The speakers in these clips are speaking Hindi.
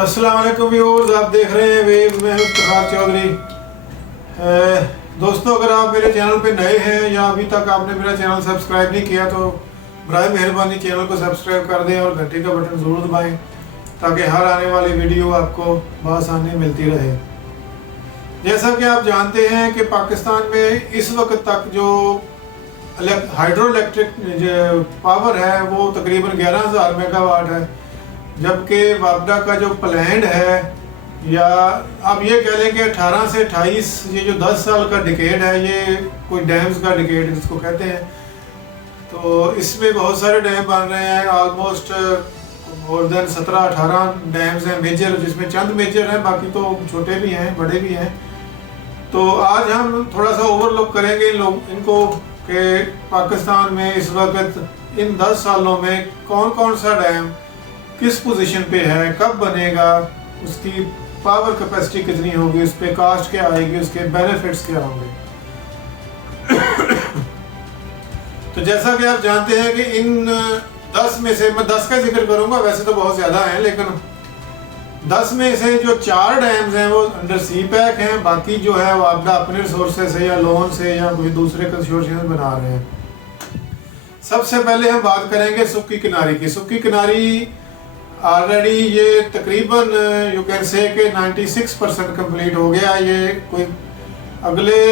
अस्सलाम वालेकुम व्यूअर्स, आप देख रहे हैं वेव में इफ्तिखार चौधरी। दोस्तों, अगर आप मेरे चैनल पे नए हैं या अभी तक आपने मेरा चैनल सब्सक्राइब नहीं किया तो बराए मेहरबानी चैनल को सब्सक्राइब कर दें और घंटे का बटन ज़रूर दबाएं ताकि हर आने वाली वीडियो आपको बआसानी मिलती रहे। जैसा कि आप जानते हैं कि पाकिस्तान में इस वक्त तक जो हाइड्रो इलेक्ट्रिक पावर है वो तकरीबन 11,000 मेगावाट है, जबकि वापडा का जो प्लान है, या आप ये कह लें कि 18 से 28 ये जो 10 साल का डिकेड है, ये कोई डैम्स का डिकेड जिसको कहते हैं, तो इसमें बहुत सारे डैम बन रहे हैं। ऑलमोस्ट मोर देन 17-18 डैम्स हैं मेजर, जिसमें चंद मेजर हैं, बाकी तो छोटे भी हैं बड़े भी हैं। तो आज हम थोड़ा सा ओवरलुक करेंगे इनको कि पाकिस्तान में इस वक्त इन 10 सालों में कौन कौन सा डैम किस पोजीशन पे है, कब बनेगा, उसकी पावर कैपेसिटी कितनी होगी, उस पर कास्ट क्या आएगी, उसके बेनिफिट्स क्या होंगे। तो जैसा कि आप जानते हैं कि इन 10 में से मैं 10 का जिक्र करूंगा, वैसे तो बहुत ज़्यादा हैं, लेकिन 10 में से जो 4 डैम्स हैं वो अंडर सी पैक हैं, बाकी जो है वो आपका अपने रिसोर्सेज से या लोन से या कोई दूसरे कंसोर्शियम बना रहे हैं। सबसे पहले हम बात करेंगे सुक्की किनारी की। सुक्की किनारी ऑलरेडी ये तकरीबन यू कैन से कि 96% कंप्लीट हो गया। ये कोई अगले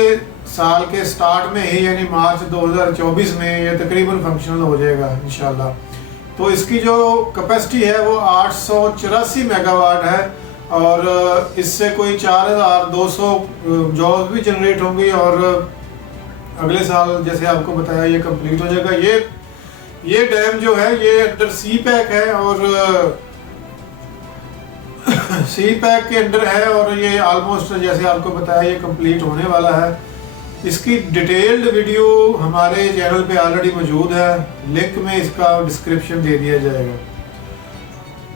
साल के स्टार्ट में ही यानी मार्च 2024 में ये तकरीबन फंक्शनल हो जाएगा इंशाल्लाह। तो इसकी जो कैपेसिटी है वो 884 मेगावाट है और इससे कोई 4,200 जॉब भी जनरेट होंगी और अगले साल जैसे आपको बताया ये कंप्लीट हो जाएगा। ये डैम जो है ये अंडर सी पैक है और सी पैक के अंडर है और ये ऑलमोस्ट जैसे आपको बताया ये कंप्लीट होने वाला है। इसकी डिटेल्ड वीडियो हमारे चैनल पे ऑलरेडी मौजूद है, लिंक में इसका डिस्क्रिप्शन दे दिया जाएगा।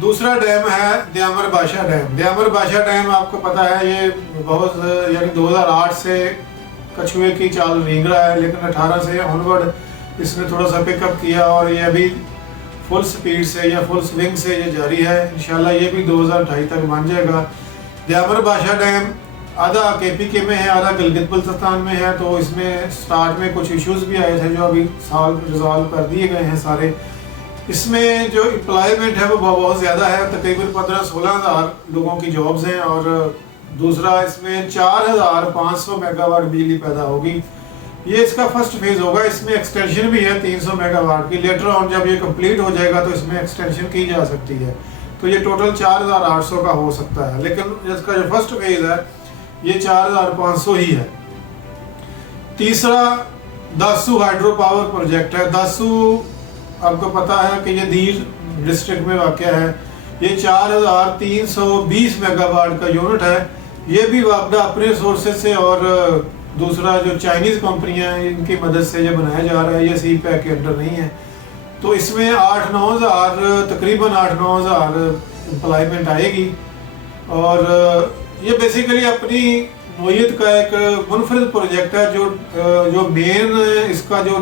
दूसरा डैम है दयामर बादशाह डैम। दयामर बादशाह डैम आपको पता है ये बहुत यानी 2008 से कछुए की चाल रेंग रहा है, लेकिन 18 से ऑनवर्ड इसने थोड़ा सा पिकअप किया और ये अभी फुल स्पीड से या फुल स्विंग से ये जारी है। इंशाल्लाह ये भी 2028 तक बन जाएगा। दयामर बादशाह डैम आधा KPK में है, आधा गिलगित बल्तिस्तान में है, तो इसमें स्टार्ट में कुछ इश्यूज भी आए थे जो अभी साल रिजॉल्व कर दिए गए हैं सारे। इसमें जो एम्प्लॉयमेंट है वो बहुत ज़्यादा है, तकरीबन 15-16 हज़ार लोगों की जॉब्स हैं और दूसरा इसमें 4,500 मेगावाट बिजली पैदा होगी। ये इसका फर्स्ट फेज होगा। इसमें एक्सटेंशन भी है 300 मेगावाट की। लेटर ऑन जब ये कंप्लीट हो जाएगा तो इसमें एक्सटेंशन की जा सकती है, तो ये टोटल 4,800 का हो सकता है, लेकिन इसका जो फर्स्ट फेज है ये 4,500 ही है। तीसरा दासू हाइड्रो पावर प्रोजेक्ट है। दासू आपको पता है कि ये दीर डिस्ट्रिक्ट में वाक़या है। ये 4,320 मेगावाट का यूनिट है। ये भी वापडा अपने सोर्सेज से और दूसरा जो चाइनीज़ कंपनियां हैं इनकी मदद से ये बनाया जा रहा है। ये सी पैक के अंडर नहीं है, तो इसमें 8-9 हज़ार तकरीबन 8-9 हज़ार एम्प्लॉयमेंट आएगी और ये बेसिकली अपनी नोयत का एक मुनफरिद प्रोजेक्ट है। जो मेन इसका जो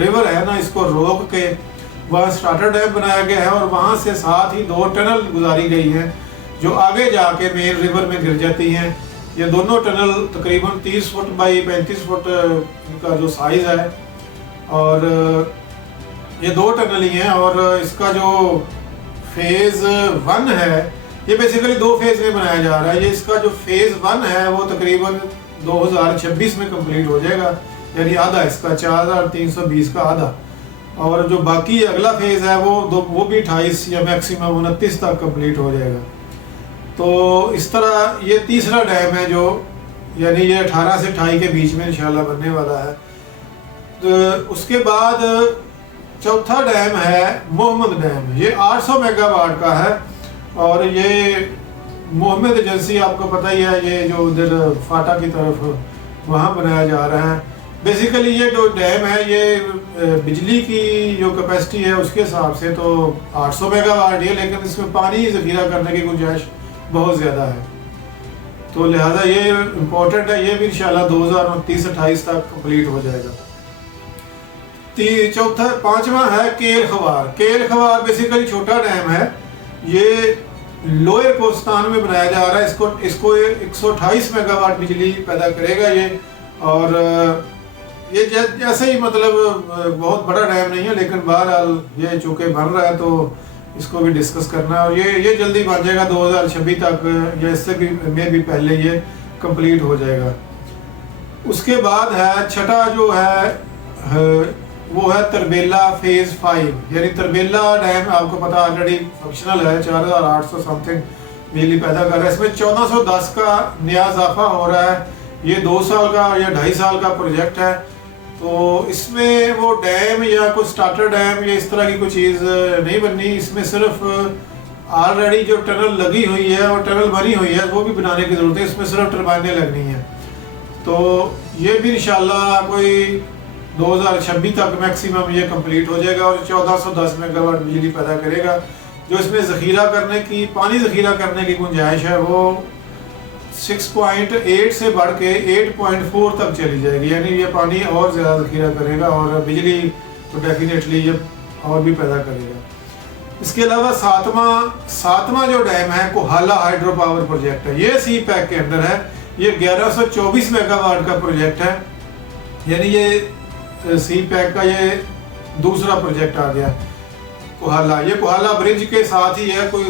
रिवर है ना, इसको रोक के वहाँ स्टार्टर डैम बनाया गया है और वहाँ से साथ ही 2 टनल गुजारी गई हैं जो आगे जाके मेन रिवर में गिर जाती हैं। ये दोनों टनल तकरीबन 30 फुट बाई 35 फुट का जो साइज़ है और ये 2 टनल ही हैं और इसका जो फेज़ 1 है ये बेसिकली 2 फेज़ में बनाया जा रहा है। ये इसका जो फेज़ 1 है वो तकरीबन 2026 में कंप्लीट हो जाएगा, यानी आधा इसका 4,320 का आधा, और जो बाकी अगला फेज़ है वो भी 28 या मैक्सिमम 29 तक कंप्लीट हो जाएगा। तो इस तरह ये तीसरा डैम है जो यानी ये 18 से 28 के बीच में इंशाल्लाह बनने वाला है। तो उसके बाद चौथा डैम है मोहम्मद डैम। ये 800 मेगावाट का है और ये मोहम्मद एजेंसी आपको पता ही है, ये जो इधर फाटा की तरफ वहाँ बनाया जा रहा है। बेसिकली ये जो डैम है ये बिजली की जो कैपेसिटी है उसके हिसाब से तो 800 मेगावाट है, लेकिन इसमें पानी ज़ख़ीरा करने की गुंजाइश बहुत ज़्यादा है, तो लिहाजा ये इम्पोर्टेंट है। ये भी इंशाल्लाह 2029-28 तक कंप्लीट हो जाएगा। पांचवा है केल खवार। केल खवार बेसिकली छोटा डैम है। ये लोअर कोस्तान में बनाया जा रहा है। इसको 128 मेगावाट बिजली पैदा करेगा ये। और ये जैसे ही मतलब बहुत बड़ा डैम नहीं है, लेकिन बहरहाल ये चूँकि बन रहा है तो इसको भी डिस्कस करना है। और ये जल्दी बन जाएगा 2026 तक या इससे भी पहले ये कंप्लीट हो जाएगा। उसके बाद है छठा जो है वो है तरबेला फेज 5, यानी तरबेला डैम आपको पता ऑलरेडी फंक्शनल है, 4800 समथिंग बिजली पैदा कर रहा है। इसमें 1410 का नया इजाफा हो रहा है। ये 2 साल का या 2.5 साल का प्रोजेक्ट है। तो इसमें वो डैम या कोई स्टार्टर डैम या इस तरह की कोई चीज़ नहीं बननी। इसमें सिर्फ ऑलरेडी जो टनल लगी हुई है और टनल बनी हुई है वो भी बनाने की ज़रूरत है। इसमें सिर्फ टरबाइनें लगनी है। तो ये भी इंशाल्लाह कोई 2026 तक मैक्सिमम ये कंप्लीट हो जाएगा और 1410 मेगावाट बिजली पैदा करेगा। जो इसमें ज़ख़ीरा करने की पानी ज़ख़ीरा करने की गुंजाइश है वो 6.8 से बढ़ के 8.4 तक चली जाएगी, यानी ये पानी और ज़्यादा ज़ख़ीरा करेगा और बिजली तो डेफिनेटली ये और भी पैदा करेगा। इसके अलावा सातवां जो डैम है कोहाला हाइड्रो पावर प्रोजेक्ट है। ये सी पैक के अंदर है। ये 1124 मेगावाट का प्रोजेक्ट है, यानी ये सी पैक का ये दूसरा प्रोजेक्ट आ गया कोहाला। ये कोहाला ब्रिज के साथ ही है, कोई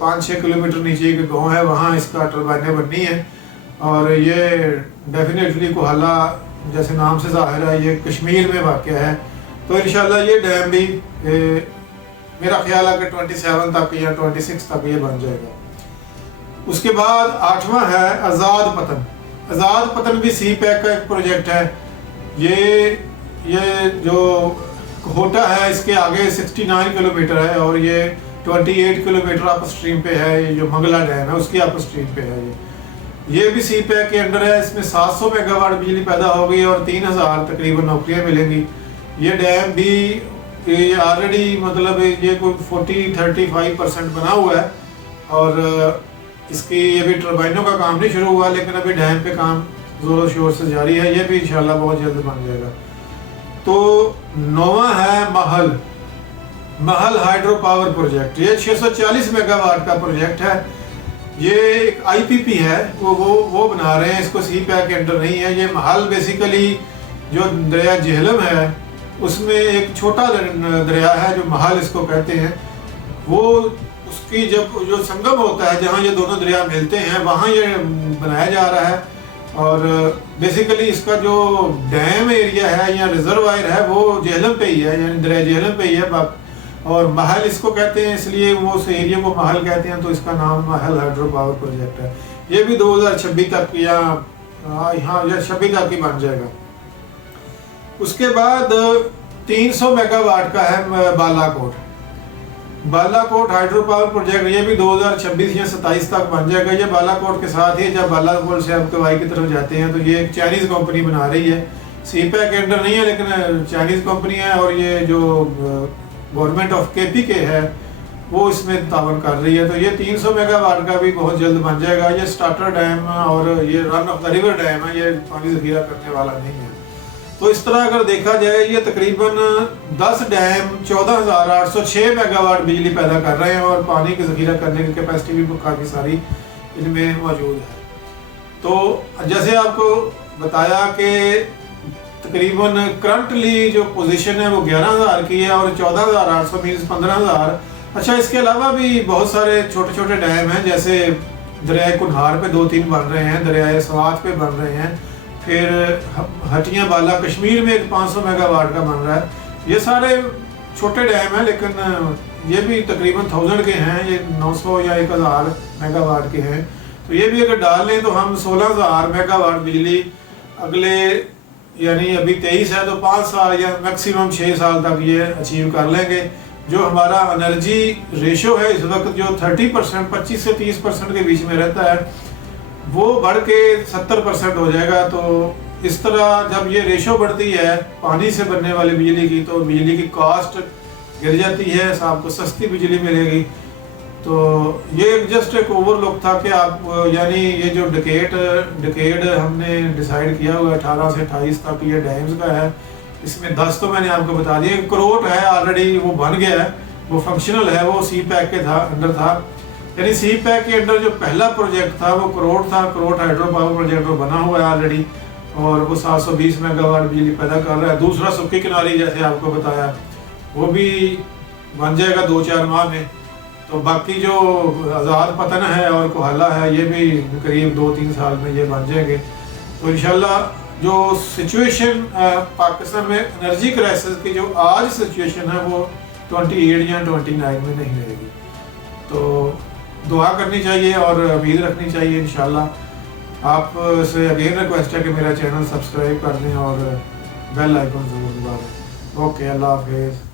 5-6 किलोमीटर नीचे एक गाँव है, वहाँ इसका टरबाइनें बननी है। और ये डेफिनेटली कोहाला जैसे नाम से ज़ाहिर है ये कश्मीर में वाक़या है। तो इंशाल्लाह ये डैम भी मेरा ख्याल है कि 27 तक या 26 तक ये बन जाएगा। उसके बाद 8वां है आज़ाद पतन। आज़ाद पतन भी सी पैक का एक प्रोजेक्ट है। ये जो कोटा है इसके आगे 69 किलोमीटर है और ये 28 किलोमीटर अप स्ट्रीम पे है। ये जो मंगला डैम है उसकी अप स्ट्रीम पे है। ये भी सी पैक के अंडर है। इसमें 700 मेगावाट बिजली पैदा होगी और 3000 तकरीबन नौकरियाँ मिलेंगी। ये डैम भी ऑलरेडी मतलब ये कोई 40-35% बना हुआ है और इसकी अभी टर्बाइनों का काम नहीं शुरू हुआ, लेकिन अभी डैम पे काम ज़ोरों शोर से जारी है। ये भी इंशाल्लाह बहुत जल्द बन जाएगा। तो 9वां है महल हाइड्रो पावर प्रोजेक्ट। ये 640 मेगावाट का प्रोजेक्ट है। ये एक IPP है, वो बना रहे हैं। इसको सी पैक के अंडर नहीं है। ये महल बेसिकली जो दरिया झेलम है उसमें एक छोटा दरिया है जो महल इसको कहते हैं। वो उसकी जब जो संगम होता है जहाँ ये दोनों दरिया मिलते हैं वहाँ ये बनाया जा रहा है। और बेसिकली इसका जो डैम एरिया है या रिजर्वायर है वो झेलम पे ही है, यानी दरिया झेलम पे ही है। और महल इसको कहते हैं इसलिए वो उस एरिया को महल कहते हैं, तो इसका नाम महल हाइड्रो पावर प्रोजेक्ट है। ये भी 2026 तक या 26 तक ही बन जाएगा। उसके बाद 300 मेगावाट का है बालाकोट हाइड्रो पावर प्रोजेक्ट। ये भी 2026 या 27 तक बन जाएगा। ये बालाकोट के साथ ही जब बालाकोट से आप कवाई की तरफ जाते हैं तो ये एक चाइनीज़ कंपनी बना रही है। सी पैक के अंडर नहीं है लेकिन चाइनीज़ कंपनी है और ये जो गवर्नमेंट ऑफ KPK है वो इसमें तावन कर रही है। तो ये 300 मेगावाट का भी बहुत जल्द बन जाएगा। ये स्टार्टर डैम और ये run of the river dam है, ये पानी ज़ख़ीरा करने वाला नहीं है। तो इस तरह अगर देखा जाए ये तकरीबन 10 डैम 14,806 मेगावाट बिजली पैदा कर रहे हैं और पानी की ज़ख़ीरा करने की कैपेसिटी भी काफ़ी सारी इनमें मौजूद है। तो जैसे आपको बताया कि तकरीबन करंटली जो पोजीशन है वो 11,000 की है और 14,800 मीन्स 15,000। अच्छा, इसके अलावा भी बहुत सारे छोटे छोटे डैम हैं, जैसे दरिया कुन्हार पे 2-3 बन रहे हैं, दरिया स्वात पे बन रहे हैं, फिर हटियाँ बाला कश्मीर में एक 500 मेगावाट का बन रहा है। ये सारे छोटे डैम हैं लेकिन ये भी तकरीबन 1000 के हैं, ये 900 या 1000 मेगावाट के हैं। तो ये भी अगर डाल लें तो हम 16,000 मेगावाट बिजली अगले, यानी अभी 23 है तो 5 साल या मैक्सिमम 6 साल तक ये अचीव कर लेंगे। जो हमारा एनर्जी रेशो है इस वक्त जो 30% 25 से 30% के बीच में रहता है वो बढ़ के 70% हो जाएगा। तो इस तरह जब ये रेशो बढ़ती है पानी से बनने वाली बिजली की तो बिजली की कॉस्ट गिर जाती है, आपको सस्ती बिजली मिलेगी। तो ये जस्ट एक ओवरलुक था कि आप यानी ये जो डिकेड हमने डिसाइड किया हुआ 18 से 28 तक ये डैम्स का है। इसमें 10 तो मैंने आपको बता दिया। क्रोट है ऑलरेडी वो बन गया है, वो फंक्शनल है, वो सी पैक के अंदर था। यानी सी पैक के अंडर जो पहला प्रोजेक्ट था वो करोट था, करोट हाइड्रो पावर प्रोजेक्ट वो बना हुआ है ऑलरेडी और वो 720 मेगावाट बिजली पैदा कर रहा है। दूसरा सुक्की किनारी जैसे आपको बताया वो भी बन जाएगा 2-4 माह में। तो बाकी जो आज़ाद पतन है और कोहला है ये भी करीब 2-3 साल में ये बन जाएंगे। तो इंशाल्लाह जो सिचुएशन पाकिस्तान में एनर्जी क्राइसिस की जो आज सिचुएशन है वो 28 या 29 में नहीं रहेगी। तो दुआ करनी चाहिए और उम्मीद रखनी चाहिए इंशाल्लाह। आप से अगेन रिक्वेस्ट है कि मेरा चैनल सब्सक्राइब कर दें और बेल आइकन ज़रूर दबा दें। ओके, अल्लाह हाफिज़।